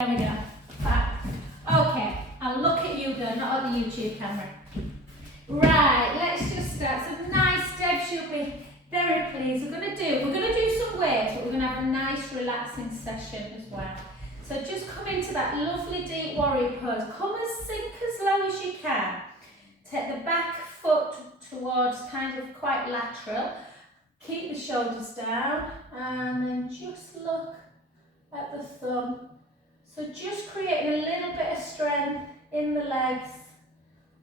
There we go. Back. Okay, I'll look at you though, not at the YouTube camera. Right, let's just start. So nice, Deb, she'll be very pleased. We're gonna do some weights, but we're gonna have a nice relaxing session as well. So just come into that lovely deep warrior pose. Come and sink as low as you can. Take the back foot towards kind of quite lateral. Keep the shoulders down and then just look at the thumb. So just creating a little bit of strength in the legs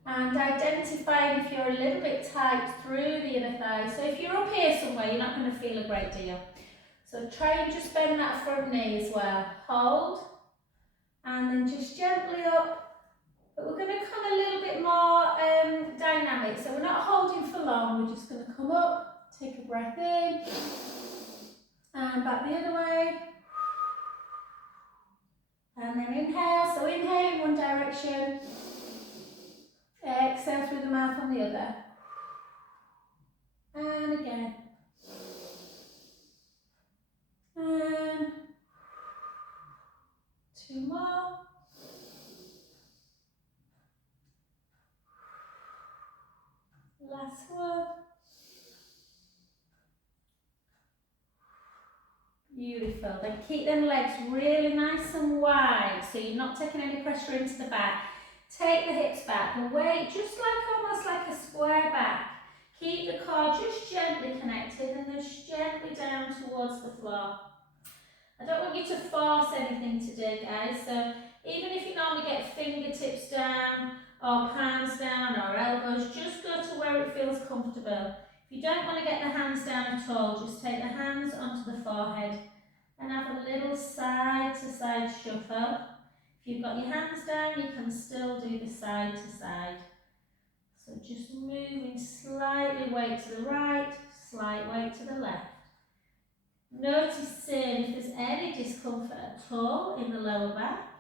and identifying if you're a little bit tight through the inner thigh. So if you're up here somewhere, you're not going to feel a great deal. So try and just bend that front knee as well. Hold and then just gently up. But we're going to come a little bit more dynamic. So we're not holding for long, we're just going to come up, take a breath in and back the other way. And then inhale, so inhale in one direction, exhale through the mouth on the other. And again. And two more. Last one. Beautiful. Then keep them legs really nice and wide so you're not taking any pressure into the back. Take the hips back, the weight just like almost like a square back. Keep the core just gently connected and then just gently down towards the floor. I don't want you to force anything today, guys, so even if you normally get fingertips down or palms down or elbows, just go to where it feels comfortable. If you don't want to get the hands down at all, just take the hands onto the forehead and have a little side to side shuffle. If you've got your hands down, you can still do the side to side. So just moving slightly weight to the right, slight weight to the left. Noticing if there's any discomfort at all in the lower back.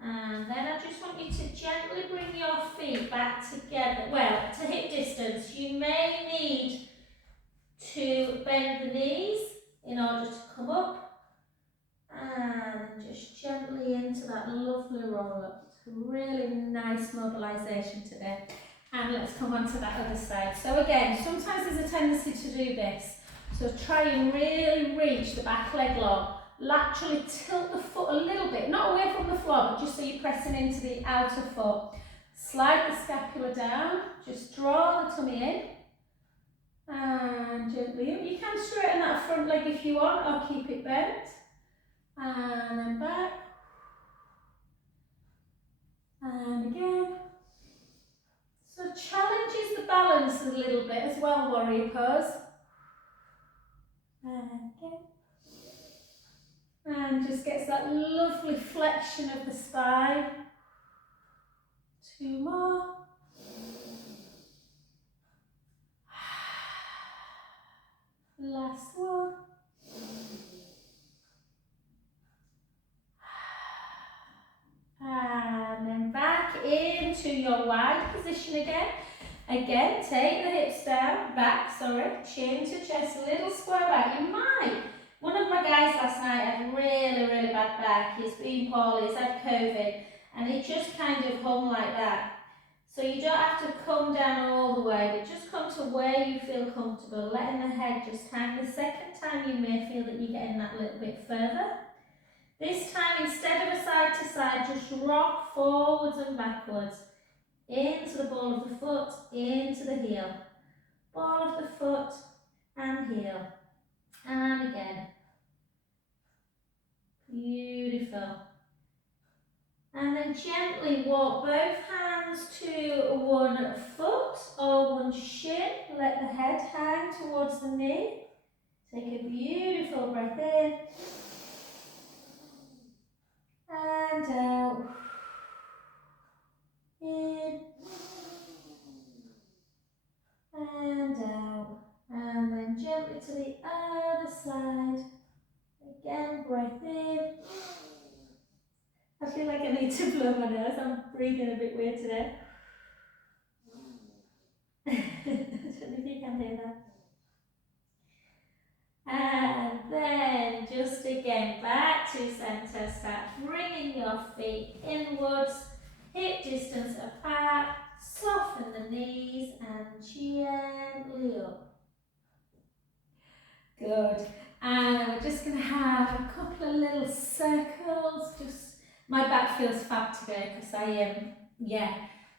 And then I just want you to gently bring your feet back together, well, to hip distance. You may need to bend the knees in order to come up and just gently into that lovely roll up. It's a really nice mobilisation today. And let's come on to that other side. So again, sometimes there's a tendency to do this. So try and really reach the back leg long. Laterally tilt the foot a little bit, not away from the floor, but just so you're pressing into the outer foot. Slide the scapula down, just draw the tummy in, and gently up. You can straighten that front leg if you want, or keep it bent. And then back. And again. So challenges the balance a little bit as well, warrior pose. And again. And just gets that lovely flexion of the spine. Two more. Last one. And then back into your wide position again. Again, take the hips down, chin to chest, a little square back. You might. One of my guys last night had really bad back. He's been poorly, he's had COVID, and he just kind of hung like that. So you don't have to come down all the way, but just come to where you feel comfortable, letting the head just hang. The second time you may feel that you're getting that little bit further. This time, instead of a side to side, just rock forwards and backwards. Into the ball of the foot, into the heel. Ball of the foot and heel. And again. Beautiful. And then gently walk both hands to one foot or one shin. Let the head hang towards the knee. Take a beautiful breath in. And out. In. And out. And then gently to the other side. Again, breath in. I feel like I need to blow my nose. I'm breathing a bit weird today. I don't know if you can hear that. And then just again back to centre. Start bringing your feet inwards, hip distance apart. Soften the knees and gently up. Good. And we're just going to have a couple of little circles. Just my back feels fab today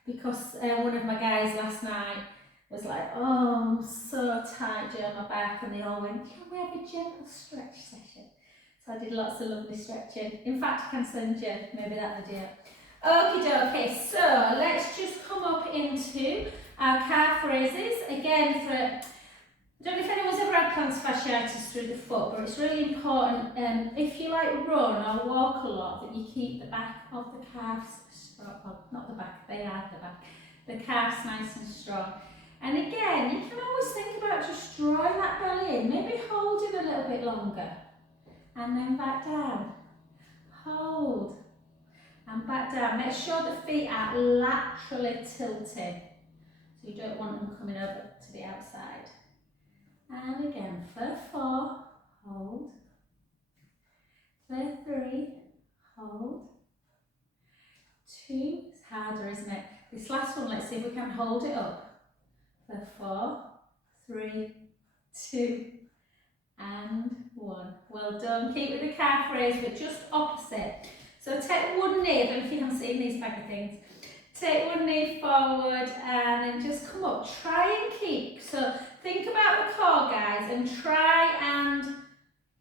because one of my guys last night was like, oh, I'm so tight on my back, and they all went, can we have a gentle stretch session? So I did lots of lovely stretching. In fact, I can send you maybe that video. Okay, so let's just come up into our calf raises. Again, I don't know if anyone's ever had plantar fasciitis through the foot, but it's really important if you like run or walk a lot that you keep the back of the calves strong. Well, not the back, they are the back. The calves nice and strong. And again, you can always think about just drawing that belly in, maybe hold it a little bit longer, and then back down. Hold. And back down. Make sure the feet are laterally tilted, so you don't want them coming over to the outside. And again, for 4, hold. For 3, hold. 2, it's harder, isn't it? This last one, let's see if we can hold it up. For 4, 3, 2, and 1. Well done. Keep with the calf raise, but just opposite. So take one knee, I don't know if you can see these type of things. Take one knee forward and then just come up. Try and keep, so think about the core, guys, and try and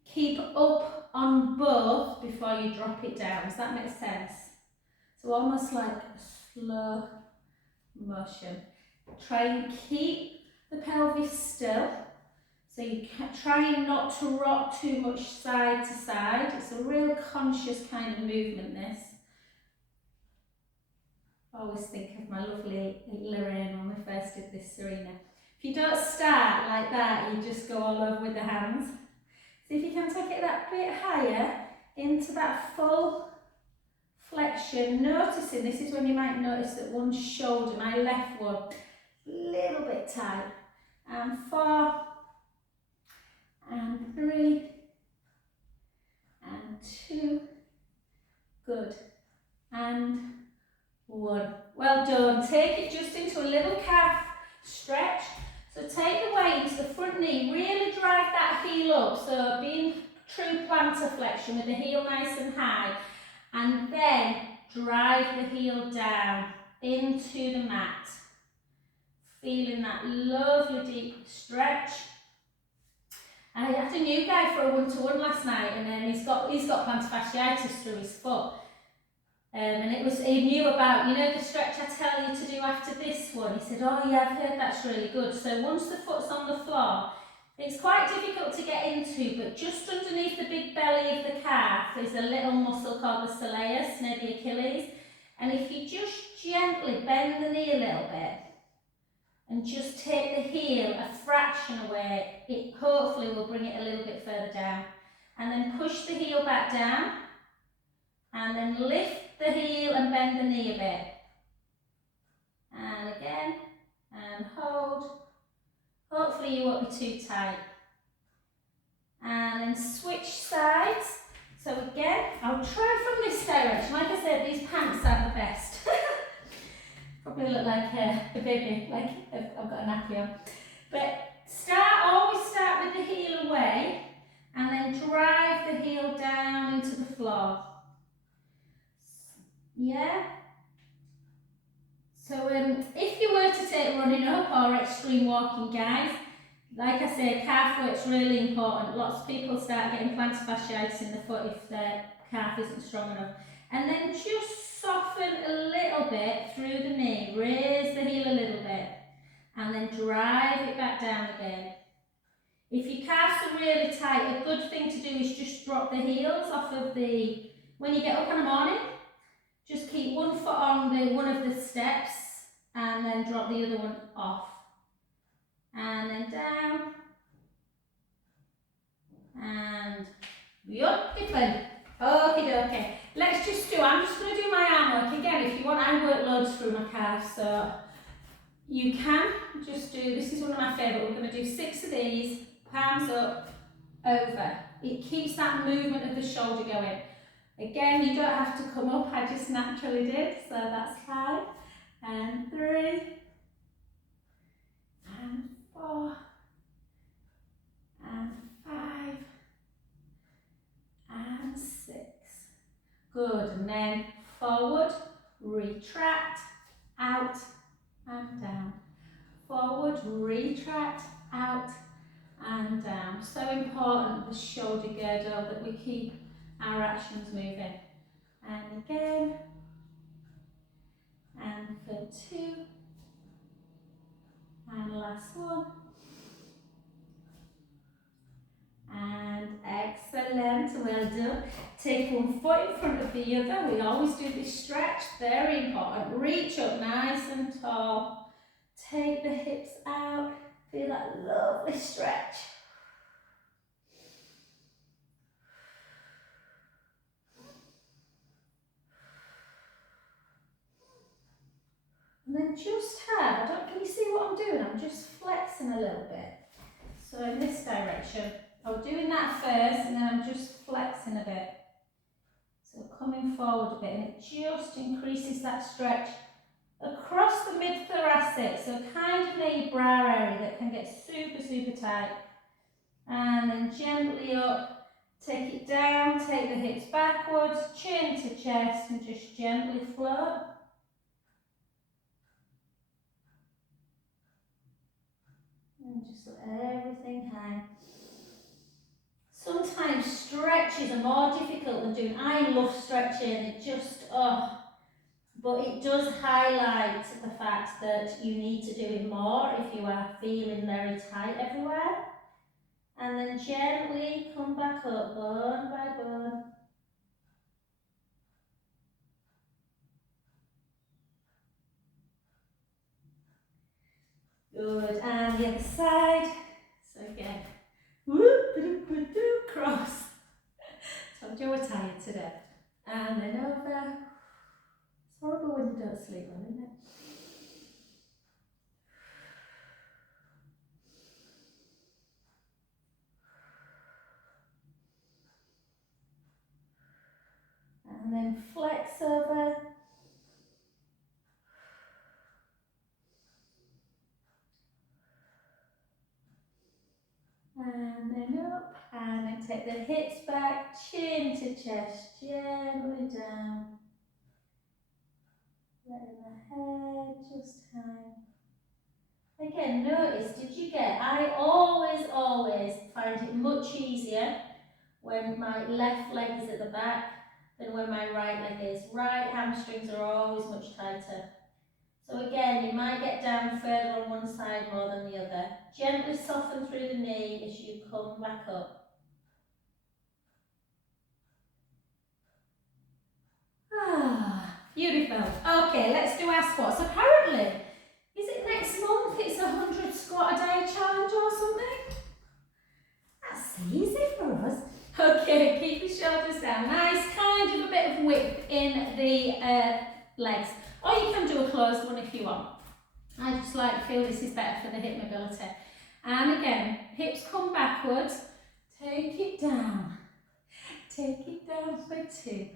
keep up on both before you drop it down. Does that make sense? So almost like a slow motion. Try and keep the pelvis still. So you try not to rock too much side to side. It's a real conscious kind of movement, this. I always think of my lovely Lorraine when we first did this, Serena. If you don't start like that, you just go all over with the hands. So if you can take it that bit higher into that full flexion, noticing, this is when you might notice that one shoulder, my left one, a little bit tight. And 4, and 3, and 2, good, and 1. Well done. Take it just into a little calf stretch. So take the weight into the front knee, really drive that heel up, so being true plantar flexion with the heel nice and high, and then drive the heel down into the mat. Feeling that lovely deep stretch. I had a new guy for a one-to-one last night, and then he's got plantar fasciitis through his foot. And he knew about, the stretch I tell you to do after this one. He said, oh yeah, I've heard that's really good. So once the foot's on the floor, it's quite difficult to get into, but just underneath the big belly of the calf is a little muscle called the soleus, near the Achilles. And if you just gently bend the knee a little bit, and just take the heel a fraction away, it hopefully will bring it a little bit further down. And then push the heel back down, and then lift the heel and bend the knee a bit. And again, and hold. Hopefully you won't be too tight. And then switch sides. So again, I'll try from this direction. Like I said, these pants are the best. Probably look like a baby, like I've got a nappy on. But always start with the heel away, and then drive the heel down into the floor. Yeah? So if you were to take running up or extreme walking, guys, like I said, calf work's really important. Lots of people start getting plantar fasciitis in the foot if their calf isn't strong enough. And then just soften a little bit through the knee, raise the heel a little bit, and then drive it back down again. If your calves are really tight, a good thing to do is just drop the heels off of when you get up in the morning, just keep one foot on one of the steps and then drop the other one off. And then down. And beautiful. Okay. I'm just going to do my arm work again. If you want, I work loads through my calves, so you can just do, this is one of my favourite, we're going to do 6 of these, palms up, over. It keeps that movement of the shoulder going. Again, you don't have to come up, I just naturally did, so that's fine. And 3, and 4, and 5, and 6. Good, and then forward, retract, out, and down. Forward, retract, out, and down. So important, the shoulder girdle, that we keep our actions moving. And again, and for 2, and last one. And excellent, well done. Take one foot in front of the other. We always do this stretch, very important. Reach up nice and tall. Take the hips out. Feel that lovely stretch. And then just have, can you see what I'm doing? I'm just flexing a little bit. So in this direction, I'm doing that first and then I'm just flexing a bit. So coming forward a bit, and it just increases that stretch across the mid-thoracic, so kind of near your brow area that can get super, super tight. And then gently up, take it down, take the hips backwards, chin to chest, and just gently float. And just let everything hang. Sometimes stretches are more difficult than doing. I love stretching, it just, but it does highlight the fact that you need to do it more if you are feeling very tight everywhere. And then gently come back up, bone by bone. Good, and the other side. So again, cross. Told you we're tired today. And then over. It's horrible when you don't sleep well, isn't it? And then flex over. And then up, and then take the hips back, chin to chest, gently down. Letting the head just hang. Again, notice, I always find it much easier when my left leg is at the back than when my right leg is. Right hamstrings are always much tighter. So again, you might get down further on one side more than the other. Gently soften through the knee as you come back up. Beautiful. Okay, let's do our squats. Apparently, is it next month it's 100 squat a day challenge or something? That's easy for us. Okay, keep your shoulders down. Nice, kind of a bit of width in the legs. Or you can do a closed one if you want. I just feel this is better for the hip mobility. And again, hips come backwards. Take it down. Take it down for 2.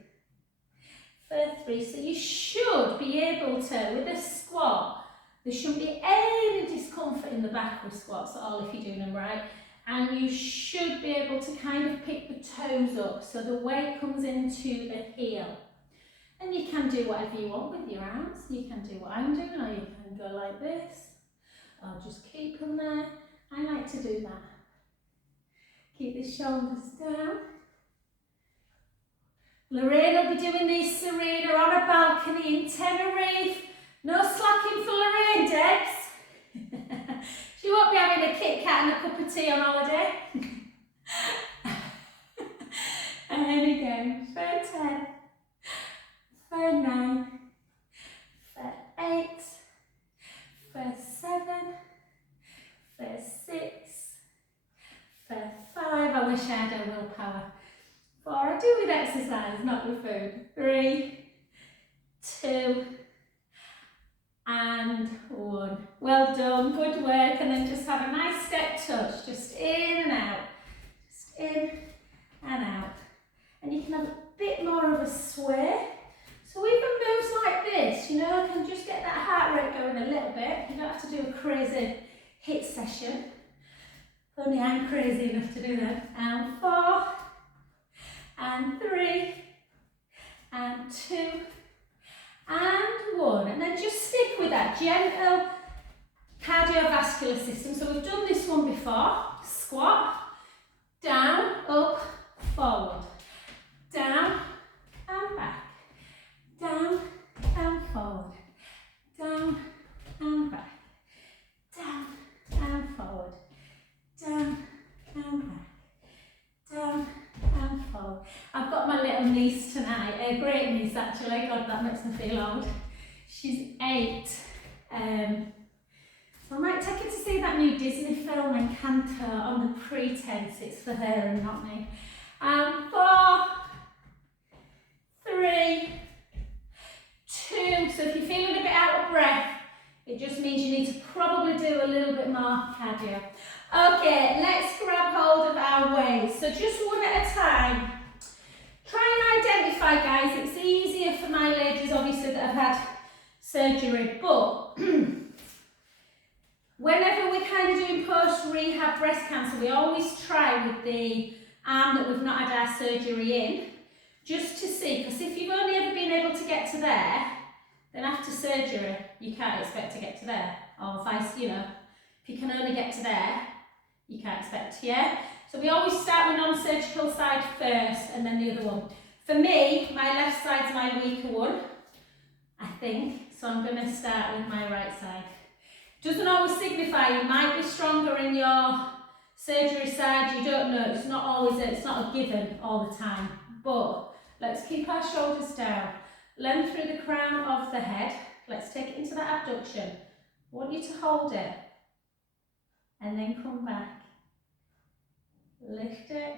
For 3. So you should be able to, with a squat, there shouldn't be any discomfort in the back with squats at all if you're doing them right. And you should be able to kind of pick the toes up so the weight comes into the heel. And you can do whatever you want with your arms. You can do what I'm doing, or you can go like this. Or just keep them there. I like to do that. Keep the shoulders down. Lorraine will be doing this, Serena, on a balcony in Tenerife. No slacking for Lorraine, Debs. She won't be having a Kit Kat and a cup of tea on holiday. And again, for 10, for 9, for 8, for 7, for 6, for 5. I wish I had a willpower. 4, I do with exercise, not with food. 3, 2, and 1. Well done, good work. And then just have a nice step touch, just in and out, just in and out. And you can have a bit more of a sway. So even moves like this, you know, can just get that heart rate going a little bit. You don't have to do a crazy HIIT session. Only I'm crazy enough to do that. And 4, and 3, and 2, and 1. And then just stick with that gentle cardiovascular system. So we've done this one before. Squat, down, up, forward, down and back, down and forward, down and back, down and forward, down and back, down and forward. I've got my little niece tonight, a great niece actually, God that makes me feel old. She's 8. So I might take her to see that new Disney film, Encanto, on the pretense it's for her and not me. 4, 3, 2. So if you're feeling a bit out of breath, it just means you need to probably do a little bit more cardio. Okay, let's grab hold of our weights. So just one at a time. Try and identify, guys. It's easier for my ladies, obviously, that have had surgery, but whenever we're kind of doing post-rehab breast cancer, we always try with the arm that we've not had our surgery in, just to see, because if you've only ever been able to get to there, then after surgery, you can't expect to get to there, or vice, you know, if you can only get to there, you can't expect, yeah? So we always start with non-surgical side first, and then the other one. For me, my left side's my weaker one, I think, so I'm going to start with my right side. Doesn't always signify, you might be stronger in your surgery side, you don't know, it's not always, it's not a given all the time, but let's keep our shoulders down, length through the crown of the head, let's take it into that abduction, I want you to hold it, and then come back, lift it,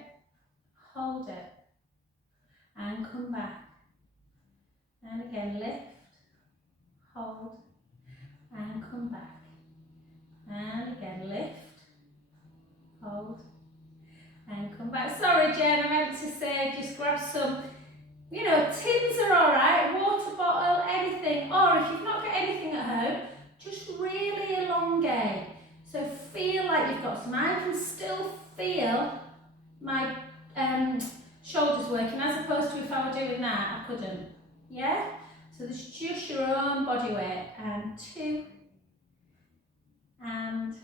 hold it, and come back, and again lift, hold, and come back, and again lift, hold, and come back. Sorry Jen, I meant to say just grab some, you know, tins are alright, water bottle, anything, or if you've not got anything at home, just really elongate. So feel like you've got some. I can still feel my shoulders working, as opposed to if I were doing that, I couldn't. Yeah? So there's just your own body weight. And 2, and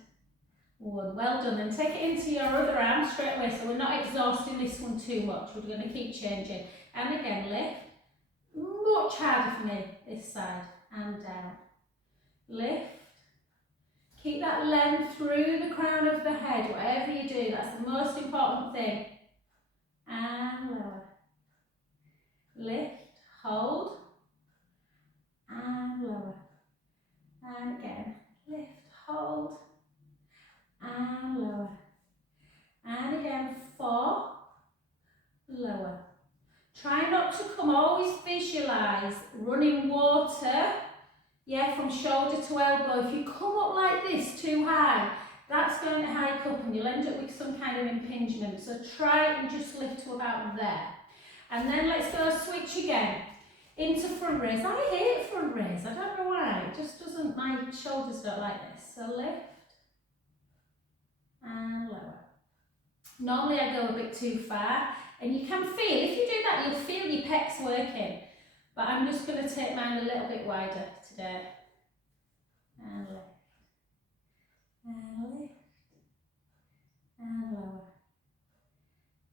1. Well done. Then take it into your other arm straight away, so we're not exhausting this one too much. We're going to keep changing. And again, lift. Much harder for me, this side. And down. Lift. Keep that length through the crown of the head, whatever you do. That's the most important thing. And lower. Lift. Hold. And lower. And again. Lift. Hold. And lower. And again, 4, lower. Try not to come, always visualise running water, yeah, from shoulder to elbow. If you come up like this too high, that's going to hike up and you'll end up with some kind of impingement. So try and just lift to about there. And then let's go switch again into front raise. I hate front raise, I don't know why, it just doesn't, my shoulders don't like this. So lift and lower. Normally I go a bit too far, and you can feel, if you do that, you'll feel your pecs working. But I'm just going to take mine a little bit wider today. And lift. And lift. And lower.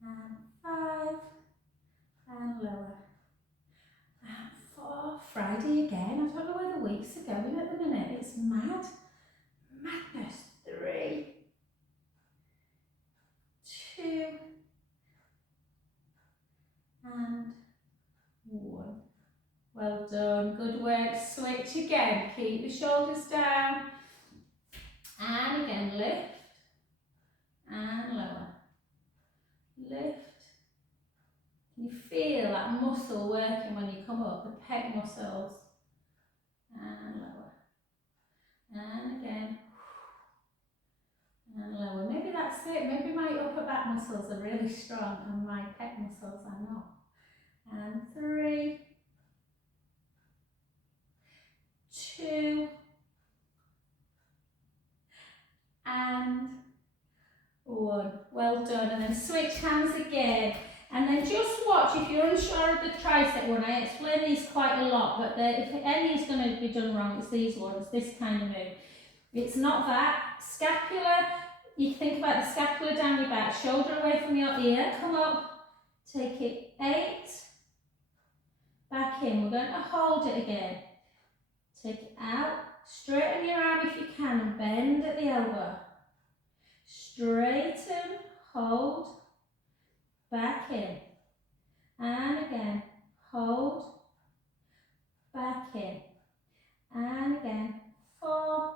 And 5. And lower. And 4. Friday again. I don't know where the weeks are going at the minute. It's mad. Madness. 3. 2. And 1. Well done, good work. Switch again, keep the shoulders down. And again, lift. And lower. Lift. You feel that muscle working when you come up, the pec muscles. And lower. And again. And lower. Maybe that's it, maybe my upper back muscles are really strong and my pec muscles are not. and 3, 2, and 1. Well done. And then switch hands again. And then just watch, if you're unsure of the tricep one, I explain these quite a lot, but if any is going to be done wrong, it's these ones, this kind of move. It's not that. Scapula, you think about the scapula down your back, shoulder away from your ear, come up, take it 8, back in. We're going to hold it again. Take it out, straighten your arm if you can, and bend at the elbow. Straighten, hold, back in, and again, hold, back in, and again, 4,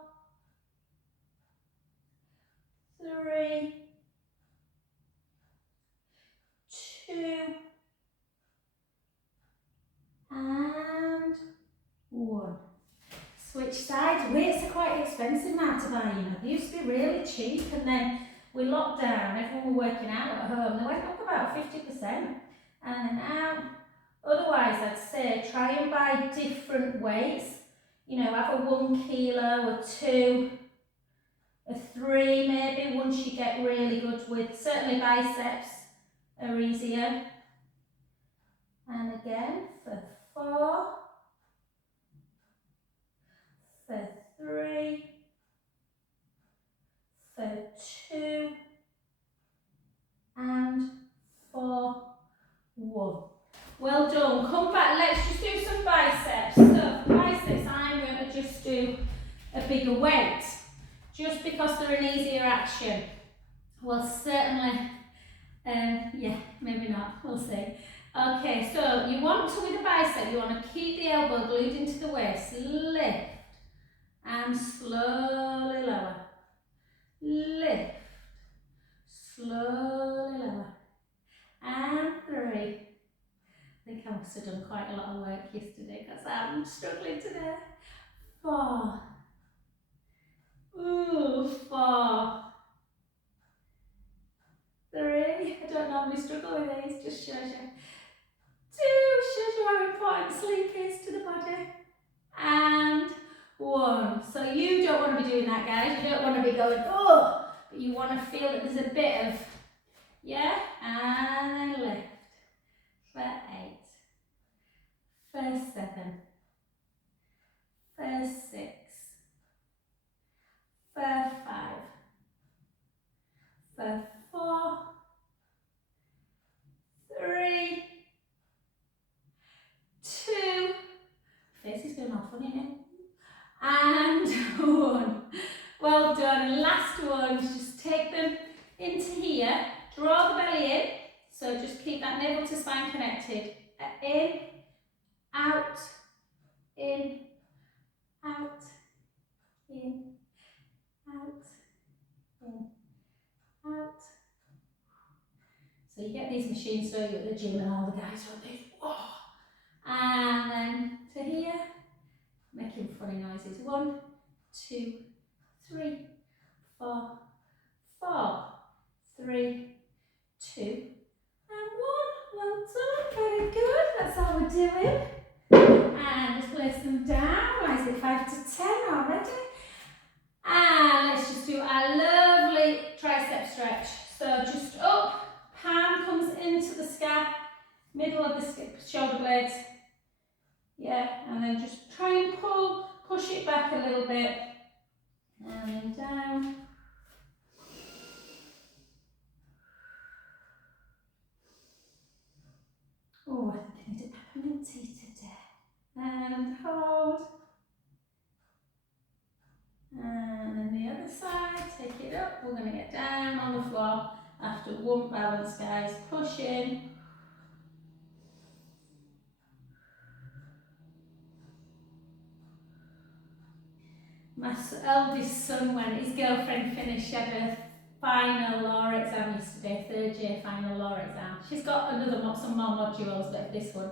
3, 2, and 1. Switch sides. Weights are quite expensive now to buy, you know. They used to be really cheap, and then we locked down, everyone were working out at home. They went up about 50%, and then out. Otherwise, I'd say try and buy different weights. You know, have a 1 kilo, a 2, a 3 maybe, once you get really good with, certainly biceps are easier. And again, for 4, for 3, for 2, and for 1. Well done. Come back, let's just do some biceps. So for biceps, I'm going to just do a bigger weight, just because they're an easier action. Well, certainly, yeah, maybe not, we'll see. Okay, so you want to, with the bicep, you want to keep the elbow glued into the waist, lift, and slowly lower, lift, slowly lower, and 3. I think I must have done quite a lot of work yesterday because I'm struggling today. 4, ooh, 4, 3, I don't normally struggle with these, just shows you. 2, shows you how important sleep is to the body. And 1. So you don't want to be doing that, guys. You don't want to be going, oh, but you want to feel that there's a bit of, yeah, and then lift for 8, for 7, for 6, for 5, for 4, 3, 2, face is going off, funny now, and 1. Well done. And last one, just take them into here, draw the belly in, so just keep that navel to spine connected. In, out, in, out, in, out, in, out. So you get these machines, so you're at the gym and all the guys want these. Whoa. And then to here, making funny noises. 1, 2, 3, 4, 4, 3, 2, and 1. Well done, very good. That's how we're doing. And just place them down. Why is it 5 to 10 already? And let's just do our lovely tricep stretch. So just up, palm comes into the scap, middle of the shoulder blades. Yeah, and then just try and push it back a little bit. And then down. Oh, I think I need a peppermint tea today. And hold. And then the other side, take it up. We're going to get down on the floor after one balance, guys. Push in. My eldest son, when his girlfriend finished, she had a final law exam yesterday, 3rd year final law exam. She's got some more modules, but this one.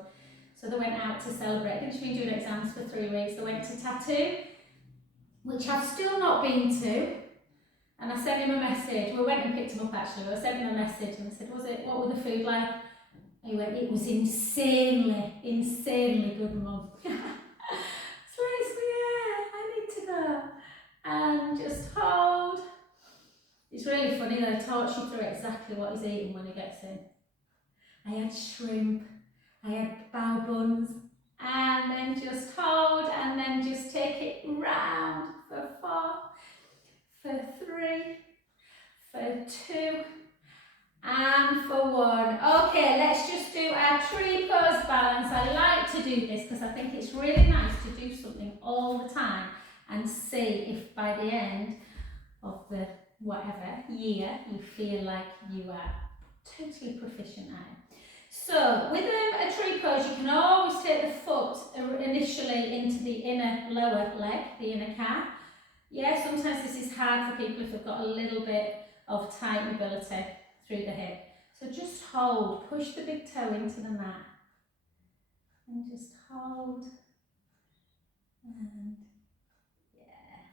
So they went out to celebrate. I think she's been doing exams for 3 weeks. They went to Tattoo, which I've still not been to. And I sent him a message. We went and picked him up actually. I sent him a message and I said, what were the food like? He went, it was insanely, insanely good, Mum. So yeah, I need to go. And just hold. It's really funny though, talks you through exactly what he's eating when he gets in. I had shrimp, I had bao buns, and then just hold, and then just take it round for 4, for 3, for 2, and for 1. Okay, let's just do our tree pose balance. I like to do this because I think it's really nice to do something all the time and see if by the end of the whatever year you feel like you are totally proficient at it. So with a tree pose, you can always take the foot initially into the inner lower leg, the inner calf. Yeah, sometimes this is hard for people if they've got a little bit of tight mobility through the hip. So just hold, push the big toe into the mat and just hold. And yeah.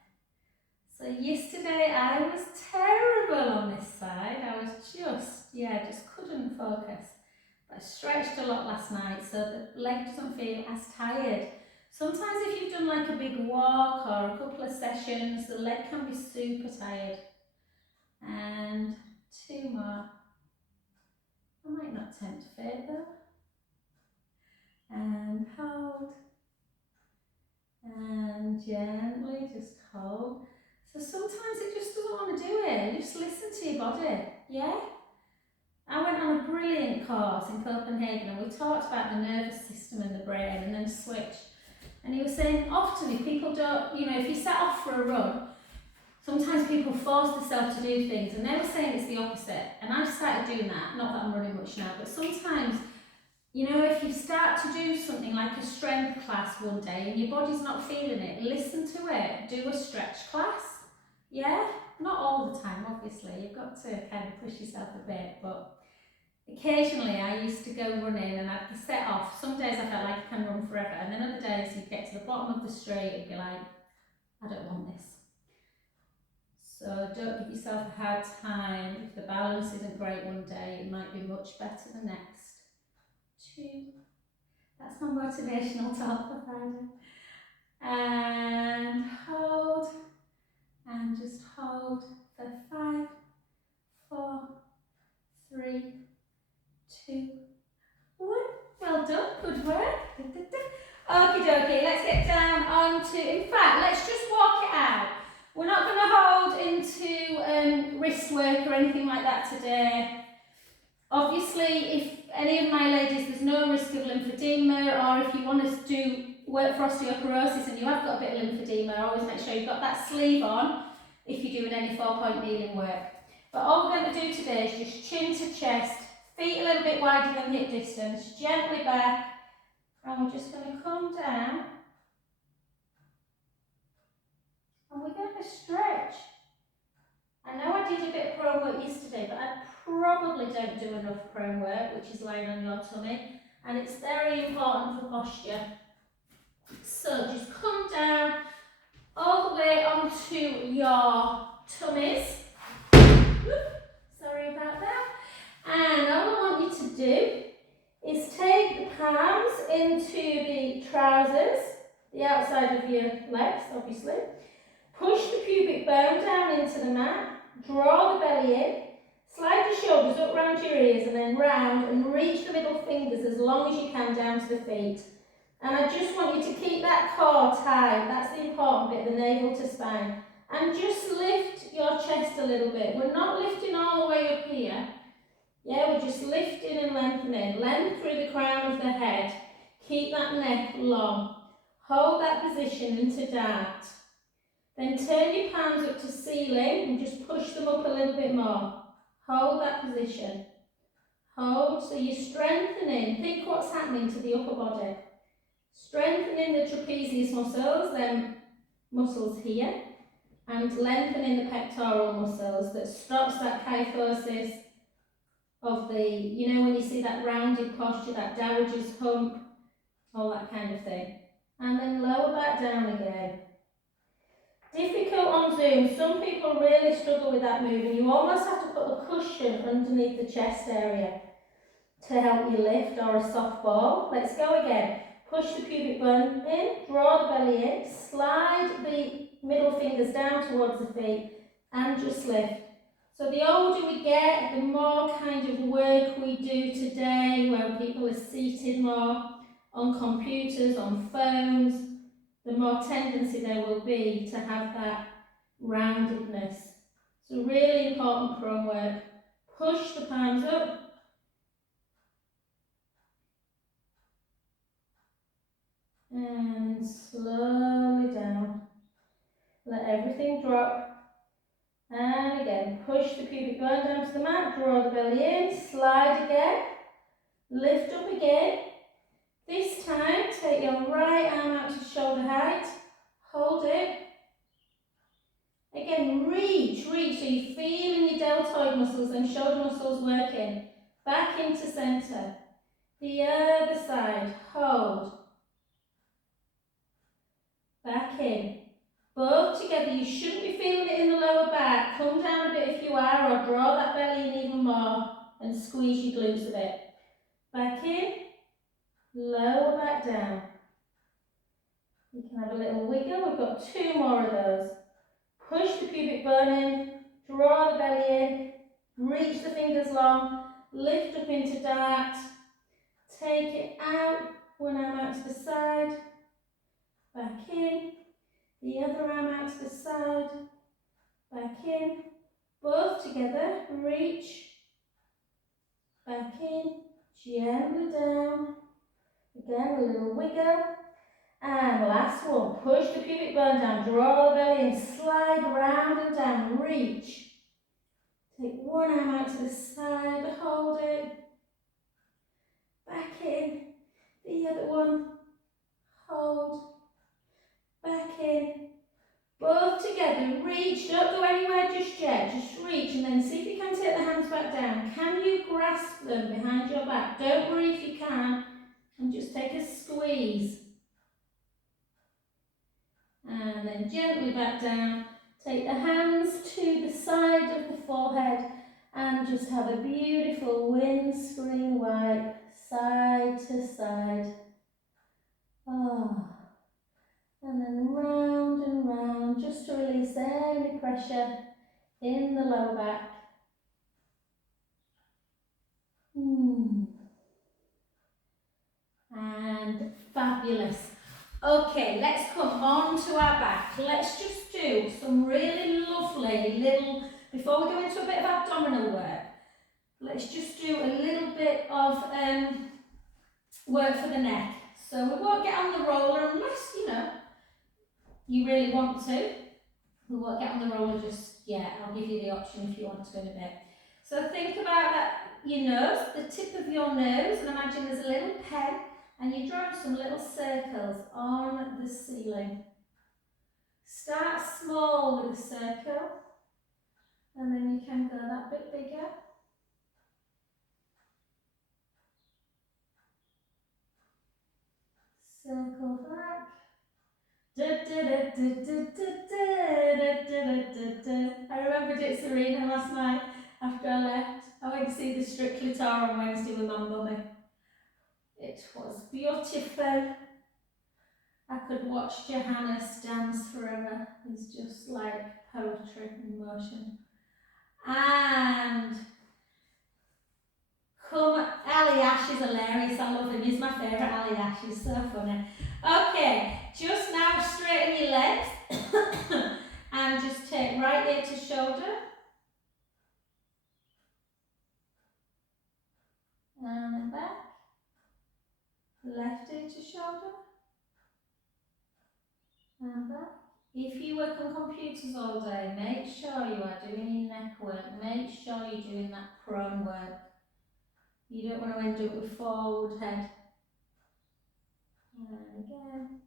So yesterday I was terrible on this side. I was just couldn't focus. But I stretched a lot last night so the leg doesn't feel as tired. Sometimes if you've done like a big walk or a couple of sessions, the leg can be super tired. And 2 more. I might not tempt fate though. And hold. And gently just hold. So sometimes it just doesn't want to do it. Just listen to your body. Yeah? I went on a brilliant course in Copenhagen and we talked about the nervous system and the brain and then switch. And he was saying often if people don't, if you set off for a run, sometimes people force themselves to do things, and they were saying it's the opposite. And I've started doing that, not that I'm running much now, but sometimes, if you start to do something like a strength class one day and your body's not feeling it, listen to it, do a stretch class, yeah? Not all the time, obviously, you've got to kind of push yourself a bit, but occasionally I used to go running and I'd set off. Some days I felt like I can run forever, and then other days you'd get to the bottom of the straight and be like, I don't want this. So don't give yourself a hard time. If the balance isn't great one day, it might be much better the next. 2. That's my motivational talk for Friday. And hold. And just hold for 5, 4, 3, 2, 1. Well done. Good work. Okie dokie. Let's get down onto, in fact, let's just walk it out. We're not going to hold into wrist work or anything like that today. Obviously, if any of my ladies, there's no risk of lymphedema, or if you want to do work for osteoporosis and you have got a bit of lymphedema, always make sure you've got that sleeve on if you're doing any 4-point kneeling work. But all we're going to do today is just chin to chest, feet a little bit wider than hip distance, gently back, and we're just going to come down. And we're going to stretch. I know I did a bit of prone work yesterday, but I probably don't do enough prone work, which is lying on your tummy, and it's very important for posture. So just come down all the way onto your tummies. Sorry about that. And all I want you to do is take the palms into the trousers, the outside of your legs, obviously. Push the pubic bone down into the mat, draw the belly in, slide your shoulders up round your ears and then round and reach the middle fingers as long as you can down to the feet. And I just want you to keep that core tight, that's the important bit, the navel to spine. And just lift your chest a little bit. We're not lifting all the way up here. Yeah, we're just lifting and lengthening. Length through the crown of the head. Keep that neck long. Hold that position into dart. Then turn your palms up to ceiling and just push them up a little bit more. Hold that position. Hold, so you're strengthening. Think what's happening to the upper body. Strengthening the trapezius muscles, them muscles here, and lengthening the pectoral muscles that stops that kyphosis of the, when you see that rounded posture, that dowager's hump, all that kind of thing. And then lower back down again. Difficult on Zoom. Some people really struggle with that move, and you almost have to put a cushion underneath the chest area to help you lift, or a soft ball. Let's go again. Push the pubic bone in, draw the belly in, slide the middle fingers down towards the feet and just lift. So the older we get, the more kind of work we do today, where people are seated more on computers, on phones, the more tendency there will be to have that roundedness. So really important prone work. Push the palms up. And slowly down. Let everything drop. And again, push the pubic bone down to the mat, draw the belly in, slide again, lift up again. This time, take your right arm out to shoulder height, hold it. Again, reach, so you're feeling your deltoid muscles and shoulder muscles working. Back into centre. The other side, hold. Back in. Both together, you shouldn't be feeling it in the lower back. Come down a bit if you are, or draw that belly in even more and squeeze your glutes a bit. Back in, lower back down. You can have a little wiggle. We've got 2 more of those. Push the pubic bone in, draw the belly in, reach the fingers long, lift up into dart, take it out, one arm out to the side, back in, the other arm out to the side, back in, both together, reach, back in, gently down, again a little wiggle, and last one, push the pubic bone down, draw the belly in, slide round and down, reach, take one arm out to the side, hold it, back in, the other one, hold, back in, both together, reach, don't go anywhere just yet, just reach and then see if you can take the hands back down. Can you grasp them behind your back? Don't worry if you can't, and just take a squeeze. And then gently back down, take the hands to the side of the forehead and just have a beautiful windscreen wipe, side to side. Oh. And then round and round, just to release any pressure in the lower back. And fabulous. Okay, let's come on to our back. Let's just do some really lovely little, before we go into a bit of abdominal work, let's just do a little bit of work for the neck. So we won't get on the roller unless, you really want to. We won't get on the roller just yet. I'll give you the option if you want to in a bit. So think about that, your nose, the tip of your nose, and imagine there's a little pen and you draw some little circles on the ceiling. Start small with a circle and then you can go that bit bigger. Circle back. I remembered it, Serena, last night after I left. I went to see the Strictly Tour on Wednesday with my mummy. It was beautiful. I could watch Johannes dance forever. It's just like poetry in motion. And come, Ali Ash is hilarious. I love him. He's my favourite. Ali Ash. He's so funny. Okay, just now straighten your legs and just take right ear to shoulder. And back. Left ear to shoulder. And back. If you work on computers all day, make sure you are doing your neck work. Make sure you're doing that prone work. You don't want to end up with forward head. And again.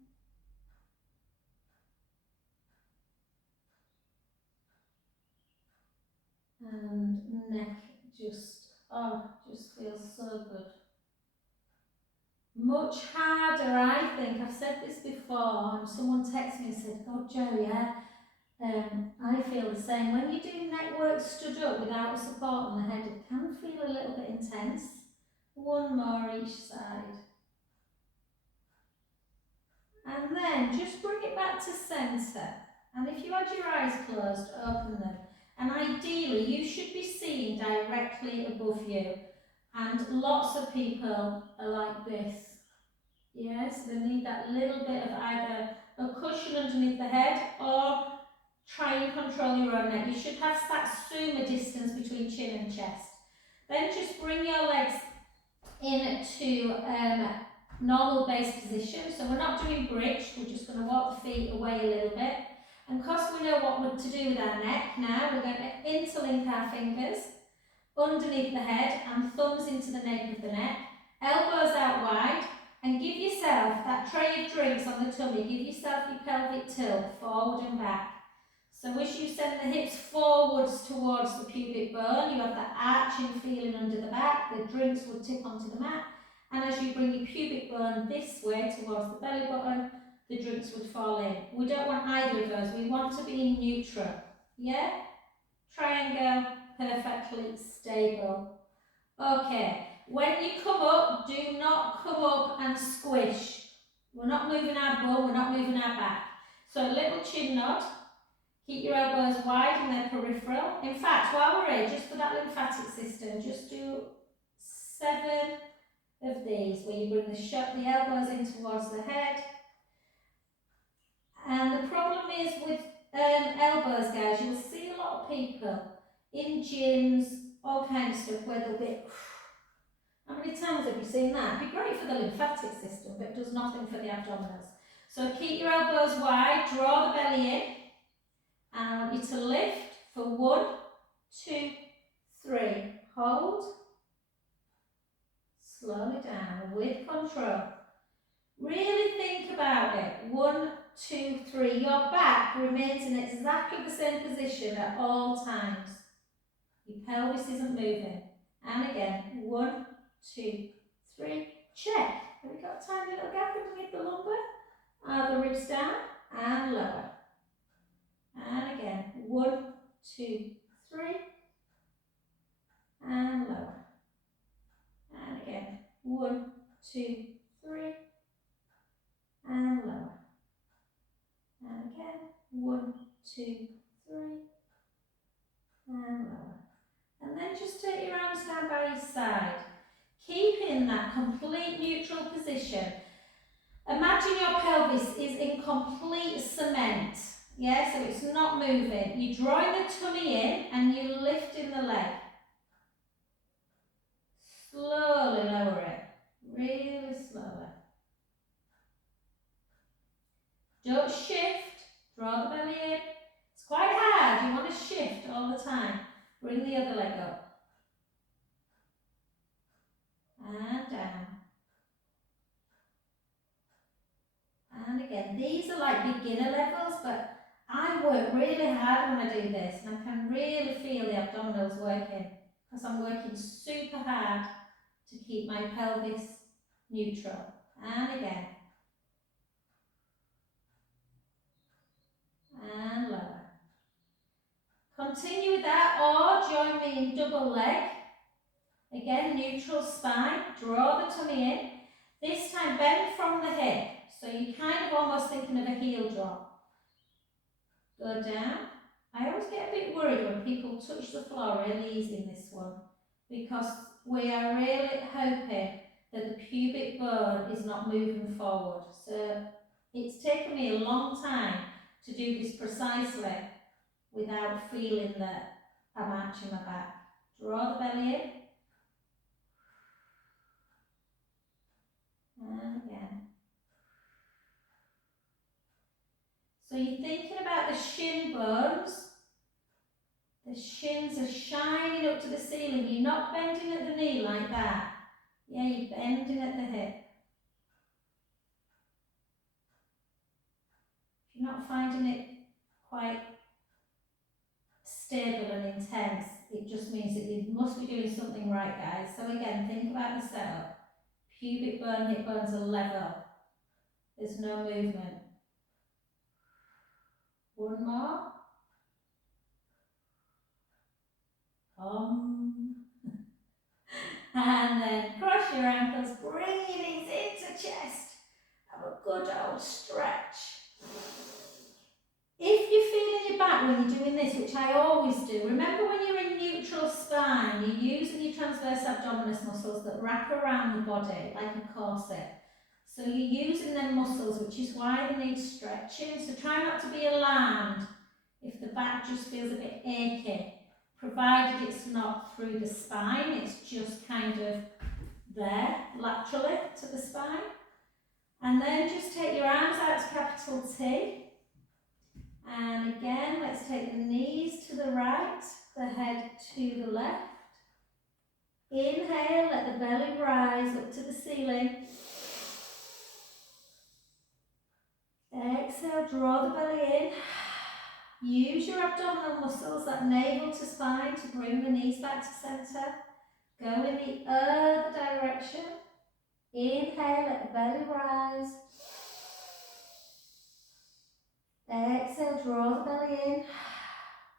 And neck just feels so good. Much harder, I think. I've said this before, and someone texted me and said, "God, Jo, yeah, I feel the same. When you're doing neck work stood up without a support on the head, it can feel a little bit intense. One more each side. And then just bring it back to centre. And if you had your eyes closed, open them. And ideally, you should be seen directly above you. And lots of people are like this. Yes, they need that little bit of either a cushion underneath the head or try and control your own neck. You should have that sumo distance between chin and chest. Then just bring your legs into normal base position. So we're not doing bridge, we're just going to walk the feet away a little bit. And because we know what to do with our neck now, we're going to interlink our fingers underneath the head and thumbs into the nape of the neck, elbows out wide, and give yourself that tray of drinks on the tummy. Give yourself your pelvic tilt forward and back. So as you send the hips forwards towards the pubic bone, you have that arching feeling under the back, the drinks would tip onto the mat, and as you bring your pubic bone this way towards the belly button, the drinks would fall in. We don't want either of those, we want to be in neutral. Yeah? Triangle, perfectly stable. Okay, when you come up, do not come up and squish. We're not moving our bum, we're not moving our back. So a little chin nod. Keep your elbows wide in their peripheral. In fact, while we're here, just for that lymphatic system, just do 7 of these, where you bring the elbows in towards the head. And the problem is with elbows, guys, you'll see a lot of people in gyms, all kinds of stuff, where they'll be... How many times have you seen that? It'd be great for the lymphatic system, but it does nothing for the abdominals. So keep your elbows wide, draw the belly in. And I want you to lift for 1, 2, 3. Hold. Slowly down with control. Really think about it. 1, 2, 3. Your back remains in exactly the same position at all times. Your pelvis isn't moving. And again, 1, 2, 3. Check. Have we got a tiny little gap underneath the lumbar? Are the ribs down and lower? And again, 1, 2, 3, and lower. And again, 1, 2, 3, and lower. And again, 1, 2, 3, and lower. And then just take your arms down by your side. Keep in that complete neutral position. Imagine your pelvis is in complete cement. Yeah, so it's not moving. You're drawing the tummy in and you're lifting the leg. Slowly lower it. Really slowly. Don't shift. Draw the belly in. It's quite hard. You want to shift all the time. Bring the other leg up. And down. And again, these are like beginner levels, but I work really hard when I do this, and I can really feel the abdominals working because I'm working super hard to keep my pelvis neutral. And again. And lower. Continue with that, or join me in double leg. Again, neutral spine, draw the tummy in. This time bend from the hip, so you're kind of almost thinking of a heel drop. Go down. I always get a bit worried when people touch the floor really easy in this one, because we are really hoping that the pubic bone is not moving forward. So it's taken me a long time to do this precisely without feeling that I'm arching my back. Draw the belly in. And again. So you're thinking about the shin bones. The shins are shining up to the ceiling. You're not bending at the knee like that. Yeah, you're bending at the hip. If you're not finding it quite stable and intense, it just means that you must be doing something right, guys. So again, think about the setup. Pubic bone, hip bones are level. There's no movement. One more. And then cross your ankles, bring your knees into chest. Have a good old stretch. If you feel in your back when you're doing this, which I always do, remember when you're in neutral spine, you're using your transverse abdominis muscles that wrap around the body like a corset. So you're using them muscles, which is why they need stretching. So try not to be alarmed if the back just feels a bit achy, provided it's not through the spine, it's just kind of there, laterally to the spine. And then just take your arms out to capital T. And again, let's take the knees to the right, the head to the left. Inhale, let the belly rise up to the ceiling. Exhale, draw the belly in. Use your abdominal muscles, that navel to spine, to bring the knees back to centre. Go in the other direction. Inhale, let the belly rise. Exhale, draw the belly in.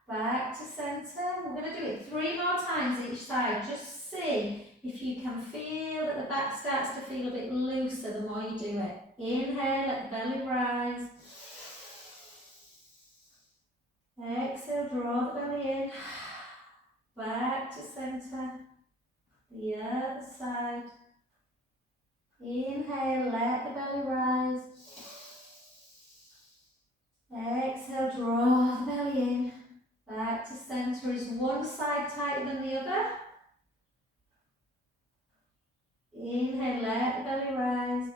Back to centre. We're going to do it 3 more times each side. Just see if you can feel that the back starts to feel a bit looser the more you do it. Inhale, let the belly rise. Exhale, draw the belly in. Back to centre. The other side. Inhale, let the belly rise. Exhale, draw the belly in. Back to centre. Is one side tighter than the other? Inhale, let the belly rise.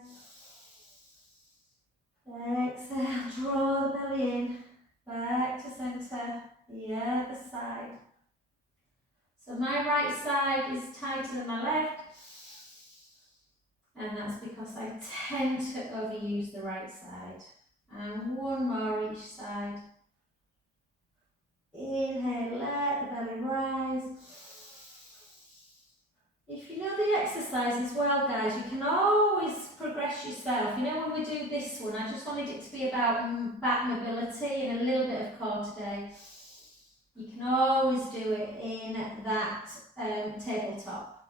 Exhale, draw the belly in. Back to centre. The other side. So my right side is tighter than my left. And that's because I tend to overuse the right side. And one more each side. Inhale, let the belly rise. If you know the exercise as well, guys, you can always progress yourself. You know, when we do this one, I just wanted it to be about back mobility and a little bit of core today. You can always do it in that tabletop.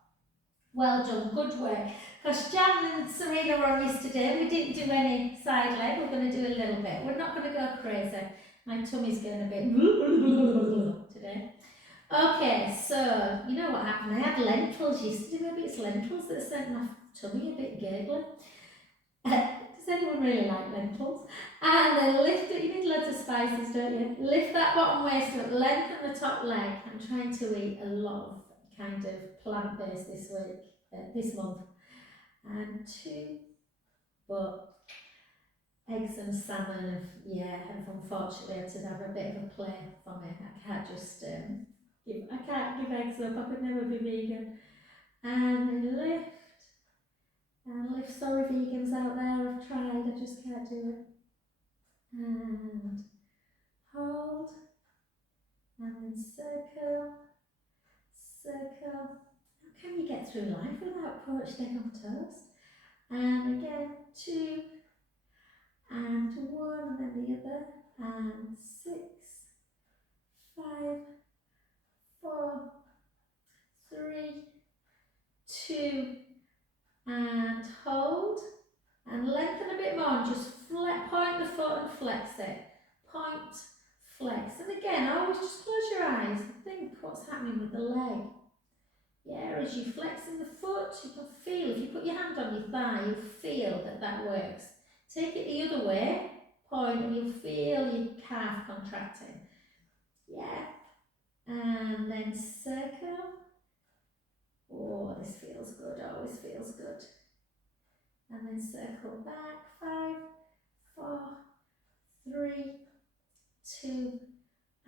Well done, good work. Because Jan and Serena were on yesterday, we didn't do any side leg, we're going to do a little bit. We're not going to go crazy. My tummy's going a bit today. Okay, so, you know what happened? I had lentils yesterday, maybe it's lentils that sent my tummy a bit gurgly. Does anyone really like lentils? And then lift it, you need loads of spices, don't you? Lift that bottom waist up, lengthen the top leg. I'm trying to eat a lot of kind of plant-based this week, this month. And 2, but eggs and salmon, have unfortunately had to have a bit of a play for me. I can't just I can't give eggs up. I could never be vegan. And then lift and lift. Sorry, vegans out there. I've tried. I just can't do it. And hold. And then circle. Circle. How can you get through life without poached egg on toast? And again, 2. And 1, and then the other, and 6, 5, 4, 3, 2, and hold, and lengthen a bit more, and just point the foot and flex it, point, flex, and again, always just close your eyes and think what's happening with the leg. Yeah, as you flex in the foot, you can feel, if you put your hand on your thigh, you'll feel that that works. Take it the other way, point, and you'll feel your calf contracting. Yeah. And then circle. Oh, this feels good, always feels good. And then circle back, 5, 4, 3, 2,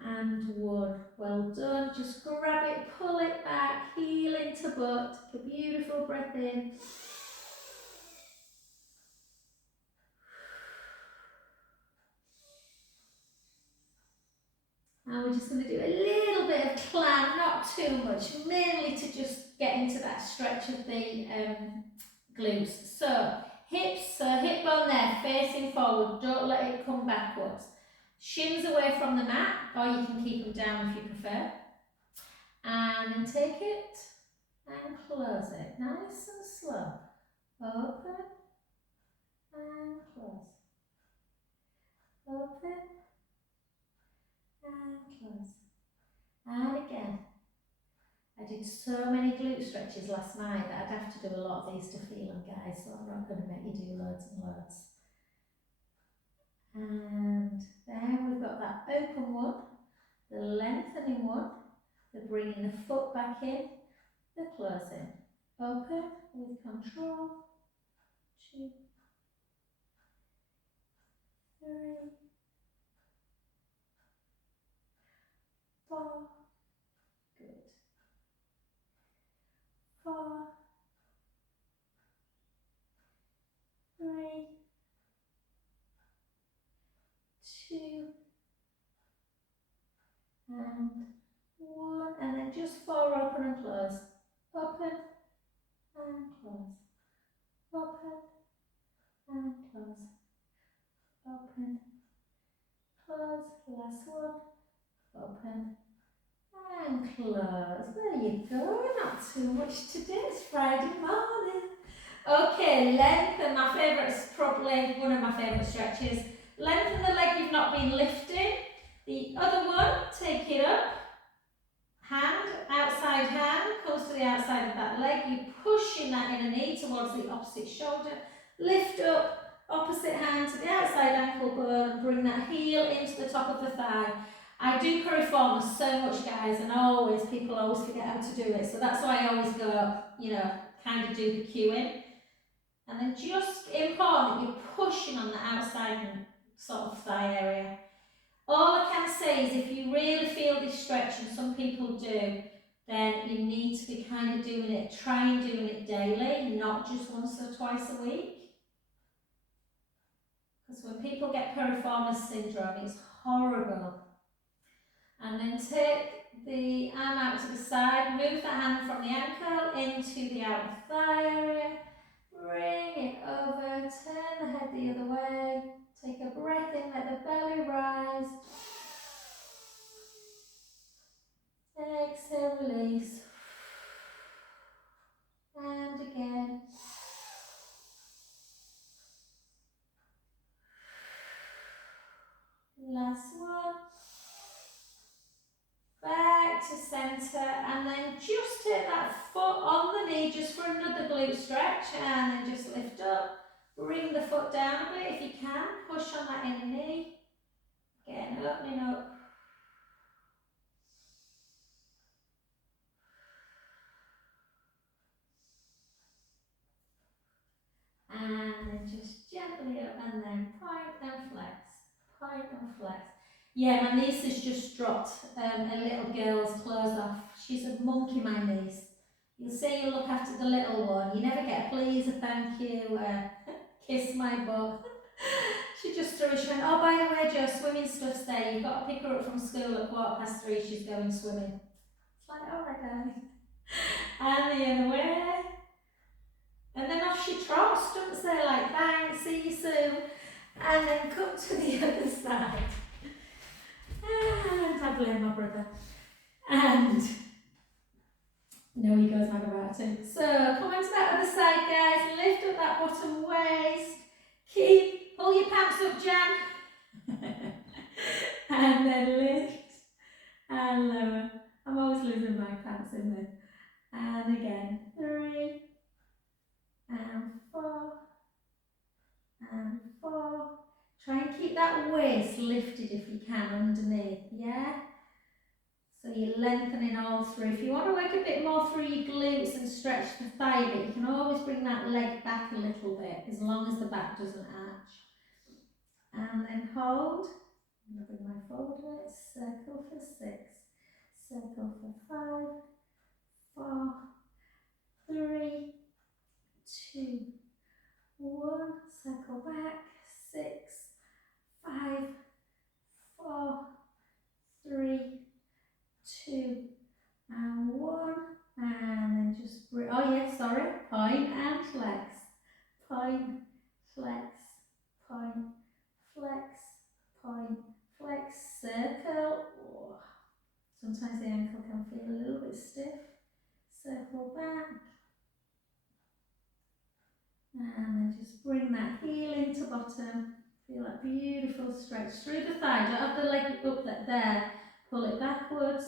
and 1. Well done. Just grab it, pull it back, heel into butt. Take a beautiful breath in. And we're just going to do a little bit of climb, not too much, mainly to just get into that stretch of the glutes. So hips, hip bone there, facing forward, don't let it come backwards. Shins away from the mat, or you can keep them down if you prefer. And then take it, and close it. Nice and slow. Open and close. Open and close. And again. I did so many glute stretches last night that I'd have to do a lot of these to feel them, guys, so I'm not going to make you do loads and loads. And then we've got that open one, the lengthening one, the bringing the foot back in, the closing. Open with control. 2, 3, 4. Good. 4, 3, 2, and 1, and then just 4 open and close. Open and close. Open and close. Open, close. Last one. Open and close. There you go. Not too much to do. It's Friday morning. Okay, lengthen. My favourite is probably one of my favourite stretches. Lengthen the leg you've not been lifting. The other one, take it up. Hand, outside hand, comes to the outside of that leg. You push in that inner knee towards the opposite shoulder. Lift up, opposite hand to the outside ankle bone and bring that heel into the top of the thigh. I do piriformis so much, guys, and people always forget how to do it. So that's why I always go, kind of do the cueing. And then just important, you're pushing on the outside sort of thigh area. All I can say is if you really feel this stretch, and some people do, then you need to be kind of doing it, try and doing it daily, not just once or twice a week. Because when people get piriformis syndrome, it's horrible. And then take the arm out to the side, move that hand from the ankle into the outer thigh area, bring it over, turn the head the other way, take a breath in, let the belly rise. Exhale, release. And again. Last one. Back to centre, and then just take that foot on the knee just for another glute stretch, and then just lift up. Bring the foot down a bit if you can. Push on that inner knee. Again, opening up. And then just gently up, and then point and flex. Point and flex. Yeah, my niece has just dropped a little girl's clothes off. She's a monkey, my niece. You'll say you look after the little one. You never get a please, a thank you, kiss my butt. She just threw it. She went, oh, by the way, Joe, swimming stuff's there. You've got to pick her up from school at 3:15. She's going swimming. It's like, all right, darling. And the other way. And then off she trots, don't say, like, thanks, see you soon. And then come to the other side. And I blame my brother. And no, he goes mad about it. So come on to that other side, guys. Lift up that bottom waist. Pull your pants up, Jan. And then lift and lower. I'm always losing my pants in there. And again, 3 and 4 and 4. Try and keep that waist lifted if you can underneath, yeah? So you're lengthening all through. If you want to work a bit more through your glutes and stretch the thigh bit, you can always bring that leg back a little bit, as long as the back doesn't arch. And then hold. I'm going to bring my folder. Circle for 6. Circle for 5. 4. 3. 2. 1. Circle back. 6. 5. 4. 3. 2 and 1, and then just bring, oh yeah, sorry, point and flex, point, flex, point, flex, point, flex, circle. Oh. Sometimes the ankle can feel a little bit stiff. Circle ankle back. And then just bring that heel into bottom. Feel that beautiful stretch through the thigh. Don't have the leg up there. Pull it backwards.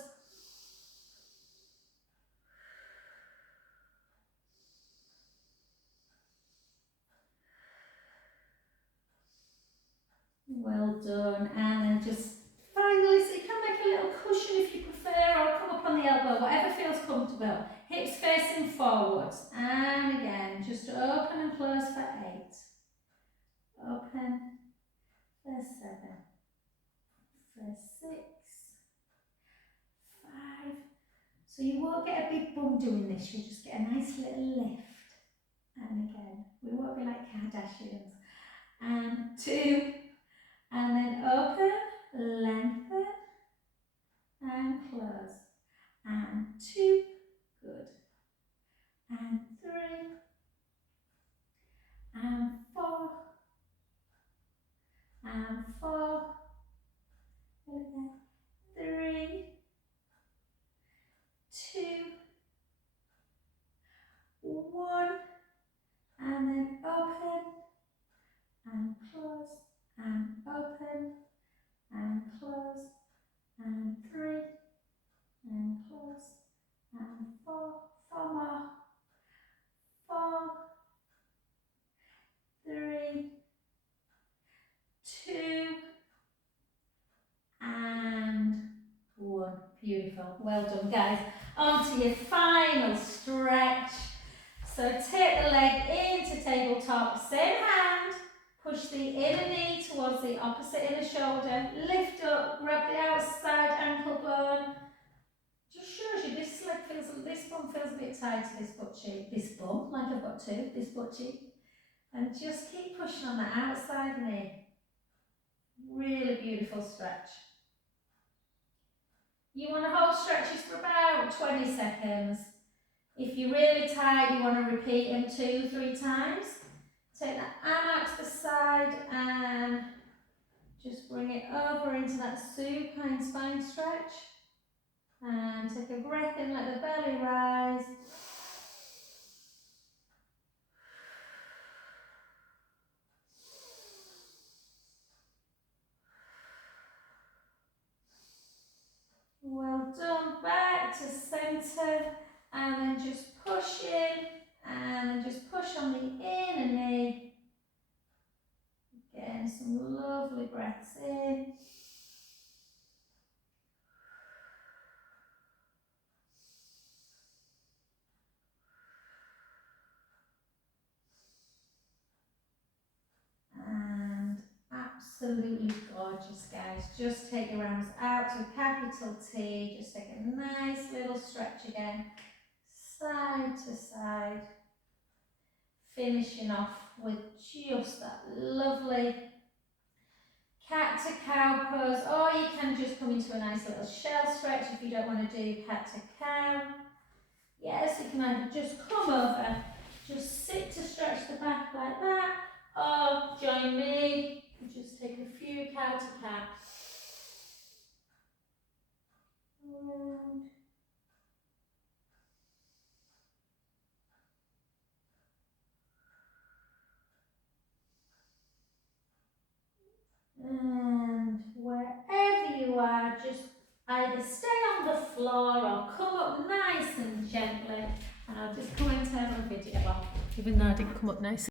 Well done. And then just finally, so you can make a little cushion if you prefer, or come up on the elbow, whatever feels comfortable. Hips facing forwards. And again, just open and close for 8. Open for 7. For 6. 5. So you won't get a big bum doing this, you'll just get a nice little lift. And again, we won't be like Kardashians. And 2. And then open, lengthen, and close. And 2, good. And 3, and 4, and 4, okay. 3, 2, 1, and then open, and close, and open, and close, and 3, and close, and 4, 4 more, 4, 3, 2, and 1. Beautiful. Well done, guys. On to your final stretch. So take the leg into tabletop, same hand, push the inner knee towards the opposite inner shoulder, lift up, grab the outside ankle bone. Just shows you this bum feels a bit tight to this butt cheek. This bum, like I've got 2, this butt cheek. And just keep pushing on that outside knee. Really beautiful stretch. You want to hold stretches for about 20 seconds. If you're really tired, you want to repeat them 2-3 times. Take that arm out to the side and just bring it over into that supine spine stretch. And take a breath in, let the belly rise. Well done. Back to centre, and then just push in, and then just push on the inner knee. Again, some lovely breaths in. And absolutely gorgeous, guys. Just take your arms out to a capital T. Just take a nice little stretch again, side to side. Finishing off with just that lovely cat to cow pose, or you can just come into a nice little shell stretch if you don't want to do cat to cow. Yes, you can either just come over, just sit to stretch the back like that, or join me and just take a few cow to cow. Around. And wherever you are, just either stay on the floor or come up nice and gently. And I'll just come and turn my video off, even though I didn't come up nice.